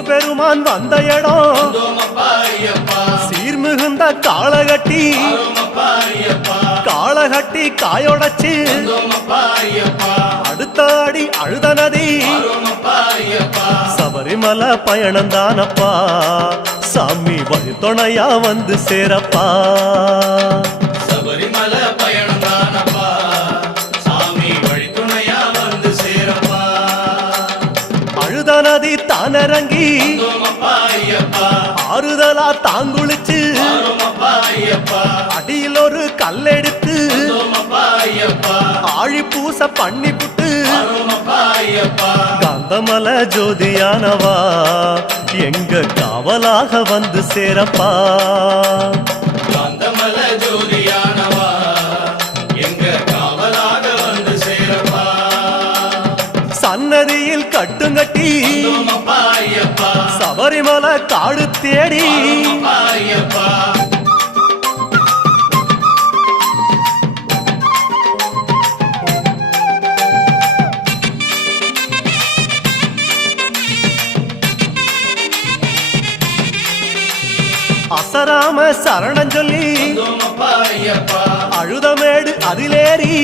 சிவபெருமான் வந்த இடம் சீர்மிகுந்த காளகட்டி காளகட்டி காயோடச்சு அடுத்த அடி அழுத நதி சபரிமலை பயணம் தானப்பா சாமி வழித்துணையா வந்து சேரப்பா சபரிமலை பயணம் தானப்பா சாமி வழித்துணையா வந்து சேரப்பா அழுத நதி தானிறங்கி ஆறுதலா தாங்குளிச்சு அடியில் ஒரு கல்லெடுத்து ஆழி பூச பண்ணி புட்டு காந்தமல ஜோதியானவா எங்க காவலாக வந்து சேரப்பா காந்தமல ஜோதியானவா எங்க காவலாக வந்து சேரப்பா சன்னதியில் கட்டுங்கட்டி சபரிமலை காடு தேடி அசராம சரணம் சொல்லி அழுதமேடு அதிலேறி